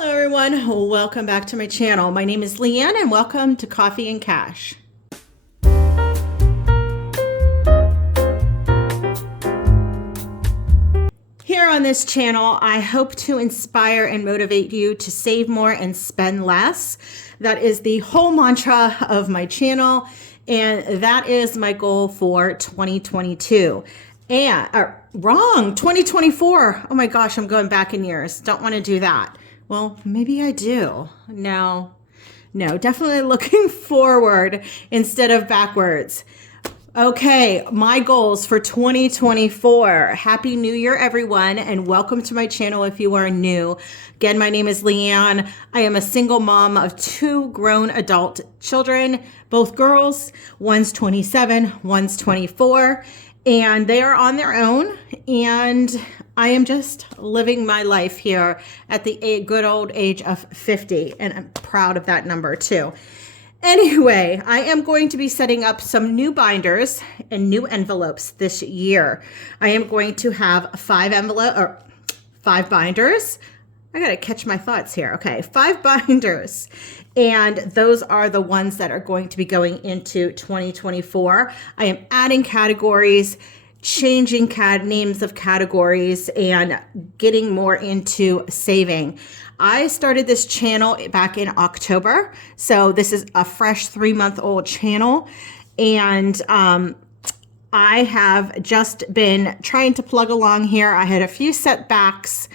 Hello everyone, welcome back to my channel. My name is Leanne and welcome to Coffee and Cash. Here on this channel, I hope to inspire and motivate you to save more and spend less. That is the whole mantra of my channel, and that is my goal for 2022. And wrong, 2024. Oh my gosh, I'm going back in years. Don't want to do that. Well, maybe I do. No, definitely looking forward instead of backwards. Okay, my goals for 2024. Happy New Year, everyone, and welcome to my channel if you are new. Again, my name is Leanne. I am a single mom of two grown adult children, both girls. One's 27, one's 24, and they are on their own, and I am just living my life here at the good old age of 50, and I'm proud of that number too. Anyway, I am going to be setting up some new binders and new envelopes this year. I am going to have 5 binders. I gotta catch my thoughts here. Okay, 5 binders. And those are the ones that are going to be going into 2024. I am adding categories, changing names of categories, and getting more into saving. I started this channel back in October, so this is a fresh 3-month-old channel, and I have just been trying to plug along here. I had a few setbacks.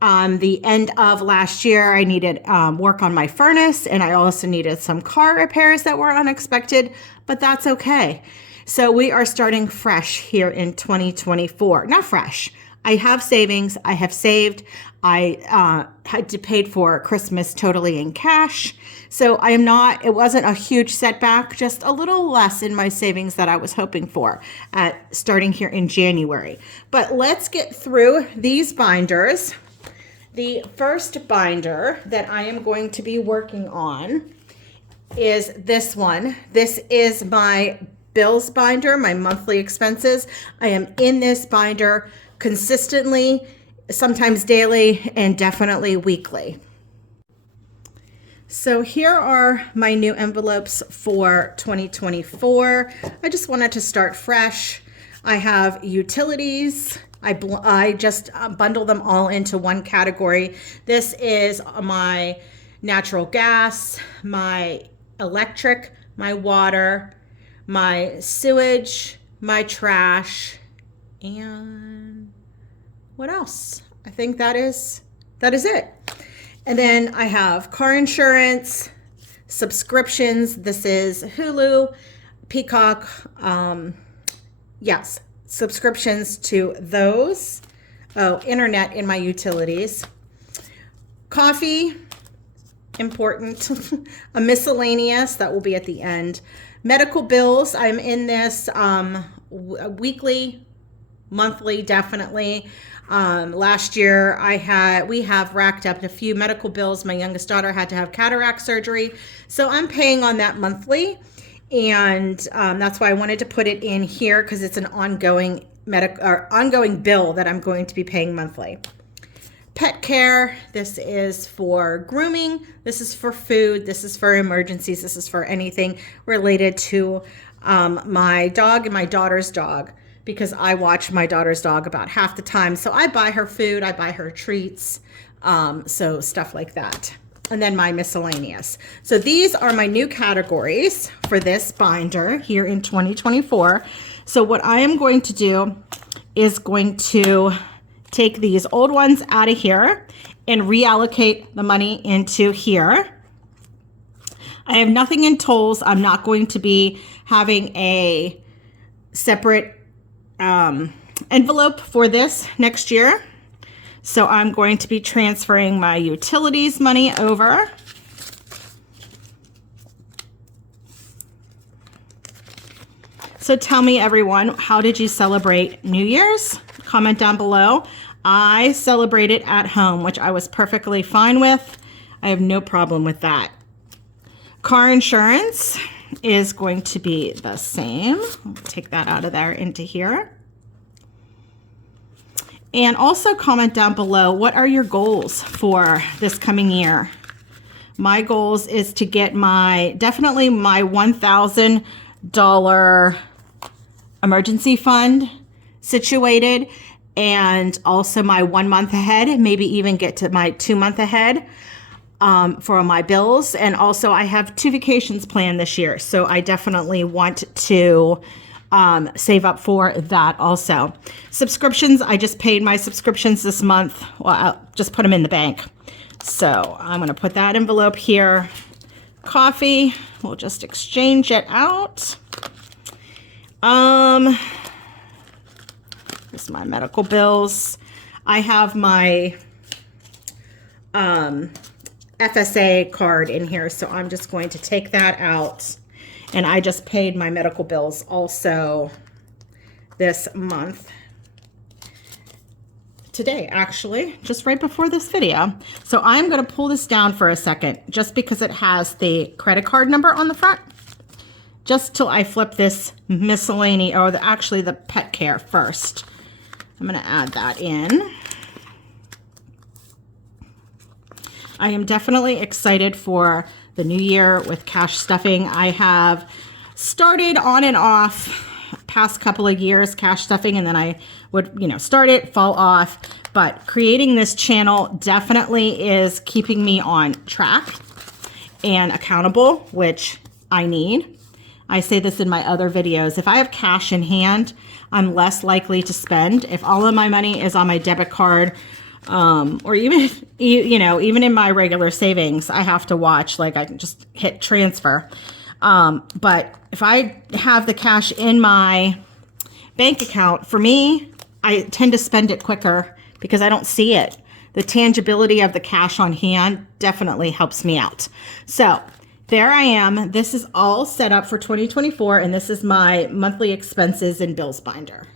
The end of last year, I needed work on my furnace, and I also needed some car repairs that were unexpected, but that's okay. So we are starting fresh here in 2024. Not fresh. I have savings. I have saved. I had to pay for Christmas totally in cash. So it wasn't a huge setback, just a little less in my savings that I was hoping for at starting here in January. But let's get through these binders. The first binder that I am going to be working on is this one. This is my bills binder, my monthly expenses. I am in this binder consistently, sometimes daily, and definitely weekly. So here are my new envelopes for 2024. I just wanted to start fresh. I have utilities. I just bundle them all into one category. This is my natural gas, my electric, my water, my sewage, my trash, and what else? I think that is it. And then I have car insurance, subscriptions. This is Hulu, Peacock. Yes, subscriptions to those. Oh, internet in my utilities. Coffee, important. A miscellaneous, that will be at the end. Medical bills, I'm in this weekly, monthly, definitely. Last year we have racked up a few medical bills. My youngest daughter had to have cataract surgery, so I'm paying on that monthly, and that's why I wanted to put it in here, because it's an ongoing bill that I'm going to be paying monthly. Pet care, this is for grooming, this is for food, this is for emergencies, this is for anything related to my dog and my daughter's dog, because I watch my daughter's dog about half the time. So I buy her food, I buy her treats, so stuff like that. And then my miscellaneous. So these are my new categories for this binder here in 2024. So what I am going to do is going to take these old ones out of here and reallocate the money into here. I have nothing in tolls. I'm not going to be having a separate envelope for this next year. So I'm going to be transferring my utilities money over. So tell me, everyone, how did you celebrate New Year's? Comment down below. I celebrated at home, which I was perfectly fine with. I have no problem with that. Car insurance is going to be the same. I'll take that out of there into here. And also comment down below, what are your goals for this coming year? My goals is to get definitely my $1,000 emergency fund situated, and also my 1 month ahead, maybe even get to my 2 month ahead for my bills. And also I have 2 vacations planned this year, so I definitely want to save up for that also. Subscriptions, I just paid my subscriptions this month. Well, I'll just put them in the bank. So I'm going to put that envelope here. Coffee, we'll just exchange it out. This is my medical bills. I have my FSA card in here, so I'm just going to take that out. And I just paid my medical bills also this month. Today, actually, just right before this video. So I'm going to pull this down for a second, just because it has the credit card number on the front. Just till I flip this miscellany, or actually the pet care first. I'm going to add that in. I am definitely excited for the new year with cash stuffing. I have started on and off past couple of years cash stuffing, and then I would, start it, fall off. But creating this channel definitely is keeping me on track and accountable, which I need. I say this in my other videos. If I have cash in hand, I'm less likely to spend. If all of my money is on my debit card, or even, even in my regular savings, I have to watch, like I can just hit transfer. But if I have the cash in my bank account, for me, I tend to spend it quicker because I don't see it. The tangibility of the cash on hand definitely helps me out. So there I am. This is all set up for 2024, and this is my monthly expenses and bills binder.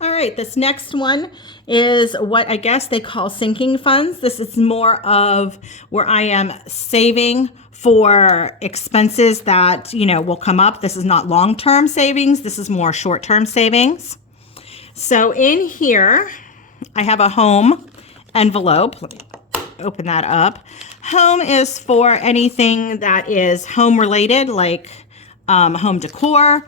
All right, this next one is what I guess they call sinking funds. This is more of where I am saving for expenses that, will come up. This is not long-term savings. This is more short-term savings. So in here, I have a home envelope. Let me open that up. Home is for anything that is home related, like home decor,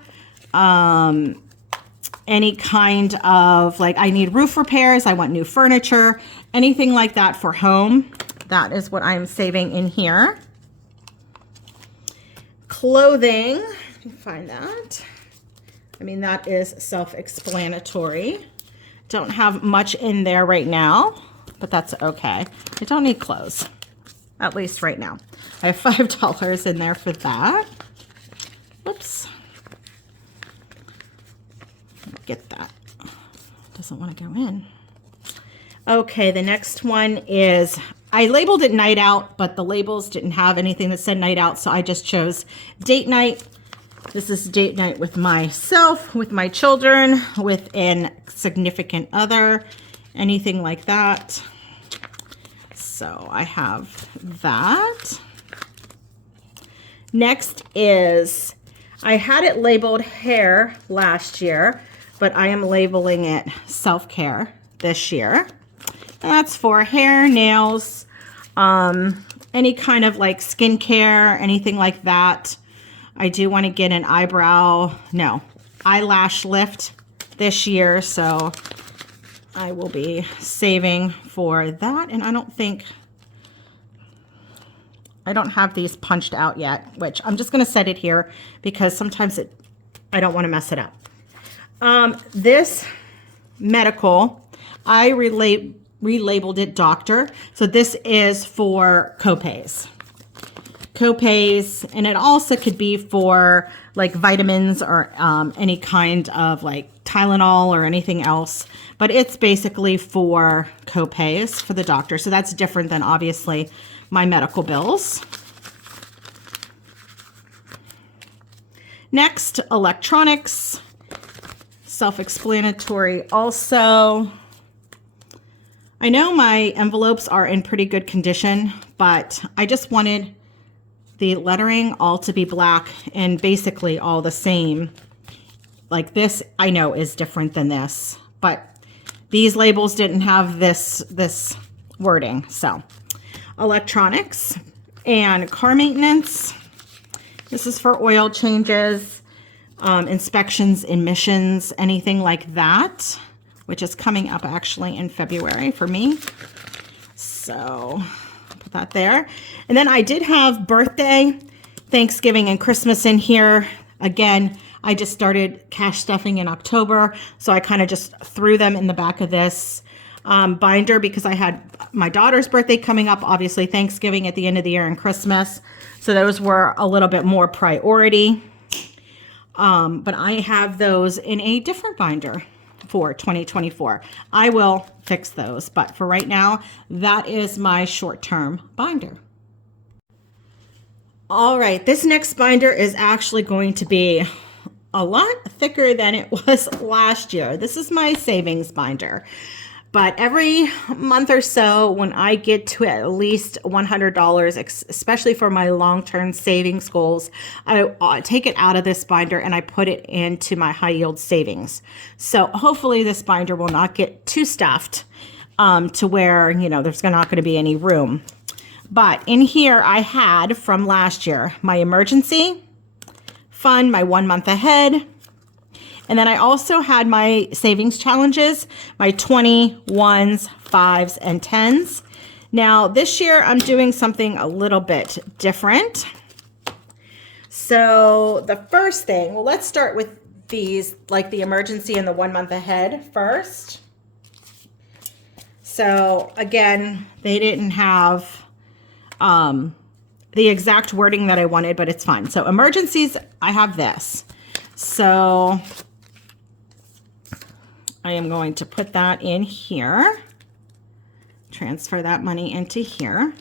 any kind of, like, I need roof repairs, I want new furniture, anything like that for home. That is what I'm saving in here. Clothing, let me find that. I mean, that is self-explanatory. Don't have much in there right now, but that's okay. I don't need clothes, at least right now. I have $5 in there for that. Whoops. Get that. Doesn't want to go in. Okay, the next one is, I labeled it night out, but the labels didn't have anything that said night out, so I just chose date night. This is date night with myself, with my children, with a significant other, anything like that. So I have that. Next is, I had it labeled hair last year, but I am labeling it self-care this year. And that's for hair, nails, any kind of like skincare, anything like that. I do want to get an eyelash lift this year, so I will be saving for that. And I don't have these punched out yet, which I'm just going to set it here because sometimes I don't want to mess it up. This medical, I relabeled it doctor. So this is for copays. And it also could be for like vitamins or any kind of like Tylenol or anything else. But it's basically for copays for the doctor. So that's different than obviously my medical bills. Next, electronics. Self-explanatory also. I know my envelopes are in pretty good condition, but I just wanted the lettering all to be black and basically all the same. Like this, I know is different than this, but these labels didn't have this wording. So electronics and car maintenance. This is for oil changes, inspections, emissions, anything like that, which is coming up actually in February for me. So put that there. And then I did have birthday, Thanksgiving, and Christmas in here. Again, I just started cash stuffing in October, so I kind of just threw them in the back of this binder because I had my daughter's birthday coming up, obviously Thanksgiving at the end of the year, and Christmas. So those were a little bit more priority. But I have those in a different binder for 2024. I will fix those, but for right now, that is my short-term binder. All right, this next binder is actually going to be a lot thicker than it was last year. This is my savings binder. But every month or so, when I get to at least $100, especially for my long-term savings goals, I take it out of this binder and I put it into my high yield savings. So hopefully this binder will not get too stuffed to where, you know, there's not going to be any room. But in here I had from last year my emergency fund, my 1 month ahead. And then I also had my savings challenges, my 20s, 5s, and 10s. Now this year I'm doing something a little bit different. So the first thing, well, let's start with these, like the emergency and the 1 month ahead first. So again, they didn't have the exact wording that I wanted, but it's fine. So emergencies, I have this. So I am going to put that in here, transfer that money into here.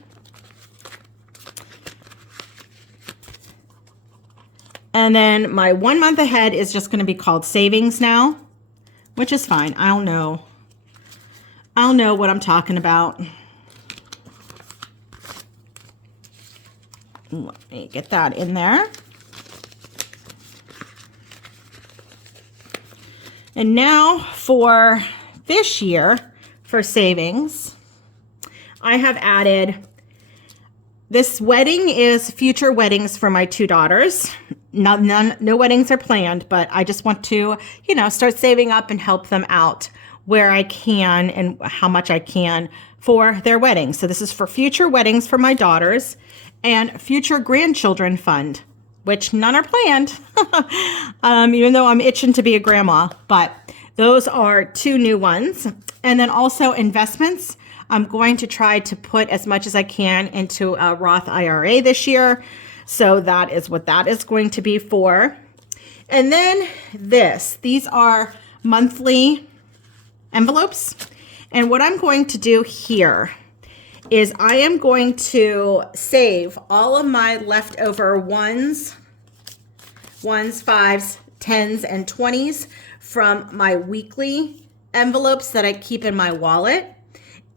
And then my 1 month ahead is just going to be called savings now, which is fine. I'll know what I'm talking about. Let me get that in there. And now for this year, for savings, I have added, this wedding is future weddings for my 2 daughters. No weddings are planned, but I just want to, you know, start saving up and help them out where I can and how much I can for their weddings. So this is for future weddings for my daughters and future grandchildren fund, which none are planned, even though I'm itching to be a grandma, but those are 2 new ones. And then also investments. I'm going to try to put as much as I can into a Roth IRA this year. So that is what that is going to be for. And then these are monthly envelopes. And what I'm going to do here is I am going to save all of my leftover 1s, 5s, 10s, and 20s from my weekly envelopes that I keep in my wallet.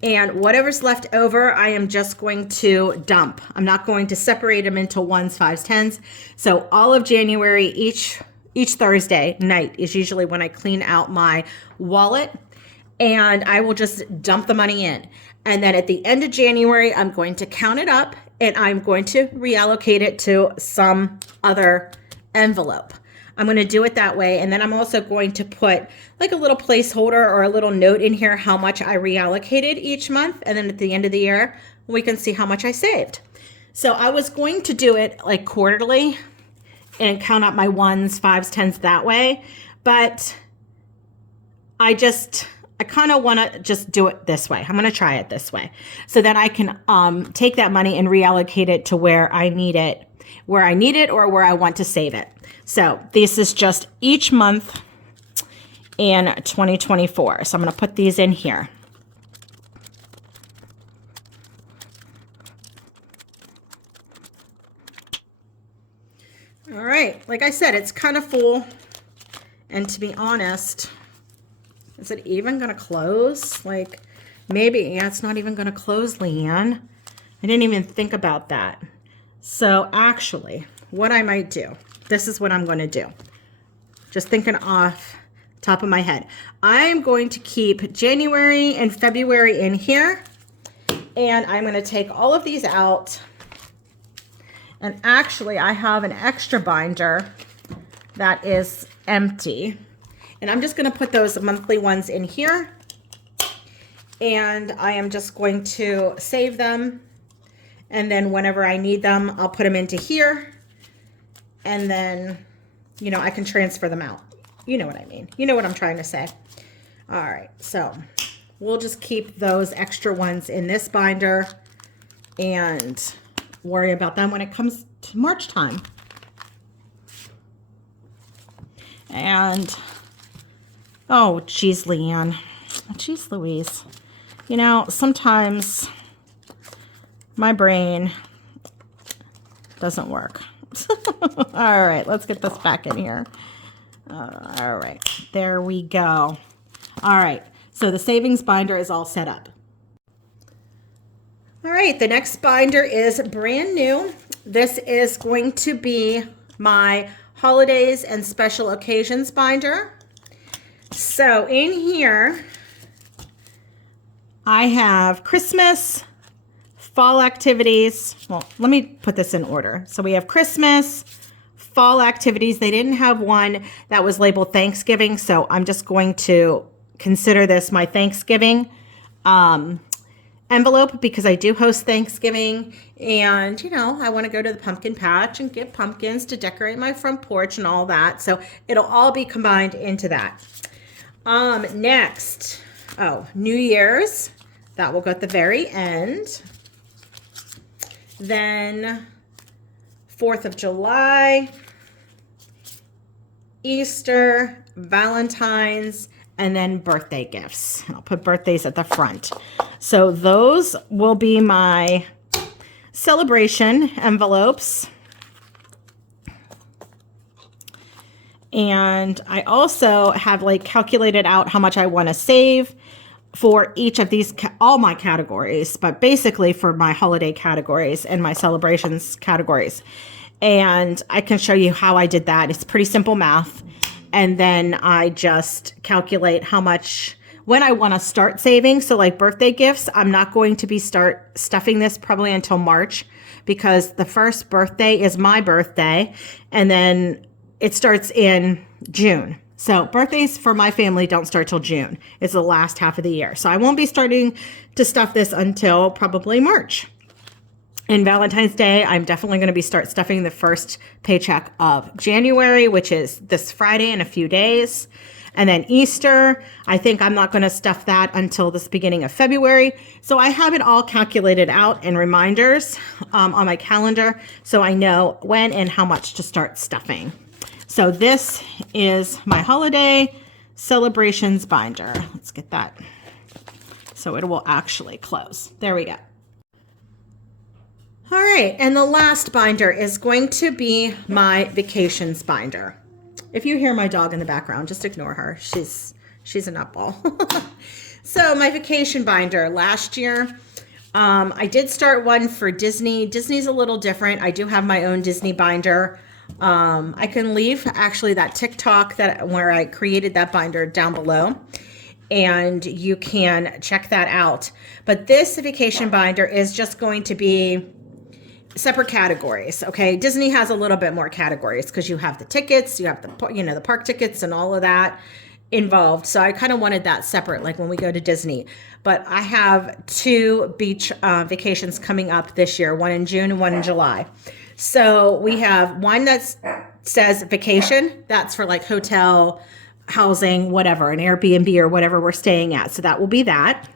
And whatever's left over, I am just going to dump. I'm not going to separate them into 1s, 5s, 10s. So all of January, each Thursday night is usually when I clean out my wallet, and I will just dump the money in. And then at the end of January, I'm going to count it up and I'm going to reallocate it to some other envelope. I'm going to do it that way. And then I'm also going to put like a little placeholder or a little note in here how much I reallocated each month. And then at the end of the year, we can see how much I saved. So I was going to do it like quarterly and count up my 1s, 5s, 10s that way. But I kind of want to just do it this way. I'm going to try it this way so that I can take that money and reallocate it to where I need it or where I want to save it. So this is just each month in 2024. So I'm going to put these in here. All right. Like I said, it's kind of full. And to be honest, is it even going to close? Like maybe, yeah, it's not even going to close, Leanne. I didn't even think about that. So actually, what I might do, this is what I'm going to do. Just thinking off top of my head. I am going to keep January and February in here, and I'm going to take all of these out. And actually, I have an extra binder that is empty, and I'm just going to put those monthly ones in here, and I am just going to save them, and then whenever I need them, I'll put them into here, and then, you know, I can transfer them out. You know what I mean. You know what I'm trying to say. All right, so we'll just keep those extra ones in this binder and worry about them when it comes to March time. And, oh, geez, Leanne. Geez, Louise. You know, sometimes my brain doesn't work. All right, let's get this back in here. All right, there we go. All right, so the savings binder is all set up. All right, the next binder is brand new. This is going to be my holidays and special occasions binder. So in here, I have Christmas, fall activities. Well, let me put this in order. So we have Christmas, fall activities. They didn't have one that was labeled Thanksgiving, so I'm just going to consider this my Thanksgiving envelope because I do host Thanksgiving, and you know, I want to go to the pumpkin patch and get pumpkins to decorate my front porch and all that. So it'll all be combined into that. Next, oh, New Year's. That will go at the very end. Then 4th of July, Easter, Valentine's, and then birthday gifts. I'll put birthdays at the front. So those will be my celebration envelopes. And I also have like calculated out how much I want to save for each of these, all my categories, but basically for my holiday categories and my celebrations categories. And I can show you how I did that. It's pretty simple math. And then I just calculate how much, when I want to start saving. So like birthday gifts, I'm not going to be start stuffing this probably until March, because the first birthday is my birthday. And then it starts in June. So birthdays for my family don't start till June. It's the last half of the year. So I won't be starting to stuff this until probably March. And Valentine's Day, I'm definitely going to be start stuffing the first paycheck of January, which is this Friday in a few days. And then Easter, I think I'm not going to stuff that until this beginning of February. So I have it all calculated out and reminders on my calendar, so I know when and how much to start stuffing. So this is my holiday celebrations binder. Let's get that so it will actually close. There we go. All right, and the last binder is going to be my vacations binder. If you hear my dog in the background, just ignore her. She's a nutball. So my vacation binder last year, I did start one for Disney. Disney's a little different. I do have my own Disney binder. I can leave actually that TikTok where I created that binder down below, and you can check that out. But this vacation binder is just going to be separate categories. Okay, Disney has a little bit more categories because you have the tickets, you have the, you know, the park tickets and all of that involved. So I kind of wanted that separate, like when we go to Disney. But I have 2 beach vacations coming up this year, one in June and one in July. So we have one that says vacation. That's for like hotel, housing, whatever, an Airbnb or whatever we're staying at. So that will be that.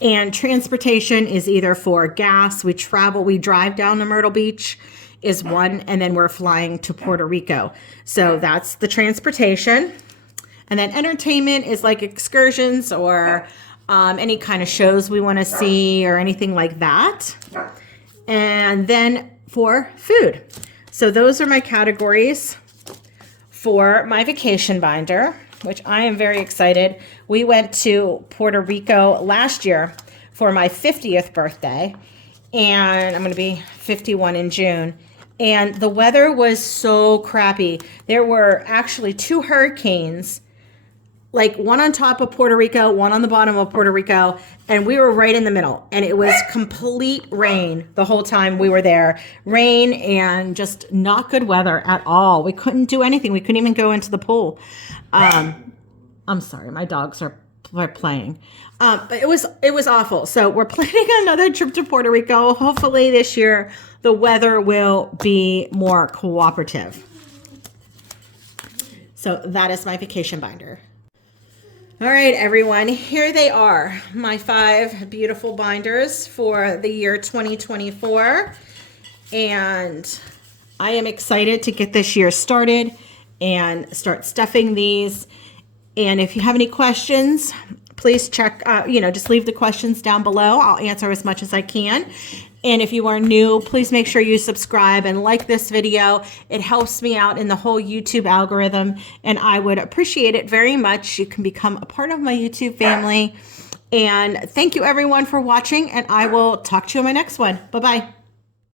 And transportation is either for gas, we drive down to Myrtle Beach is one, and then we're flying to Puerto Rico. So that's the transportation. And then entertainment is like excursions or any kind of shows we want to see or anything like that. And then for food. So those are my categories for my vacation binder, which I am very excited. We went to Puerto Rico last year for my 50th birthday, and I'm going to be 51 in June. and the weather was so crappy. There were actually 2 hurricanes, like one on top of Puerto Rico, one on the bottom of Puerto Rico, and we were right in the middle. And it was complete rain the whole time we were there. Rain and just not good weather at all. We couldn't do anything. We couldn't even go into the pool. I'm sorry, my dogs are playing. But it was awful. So we're planning another trip to Puerto Rico. Hopefully this year the weather will be more cooperative. So that is my vacation binder. All right, everyone, here they are, my 5 beautiful binders for the year 2024. And I am excited to get this year started and start stuffing these. And if you have any questions, please check, just leave the questions down below. I'll answer as much as I can. And if you are new, please make sure you subscribe and like this video. It helps me out in the whole YouTube algorithm, and I would appreciate it very much. You can become a part of my YouTube family. And thank you everyone for watching, and I will talk to you in my next one. Bye-bye.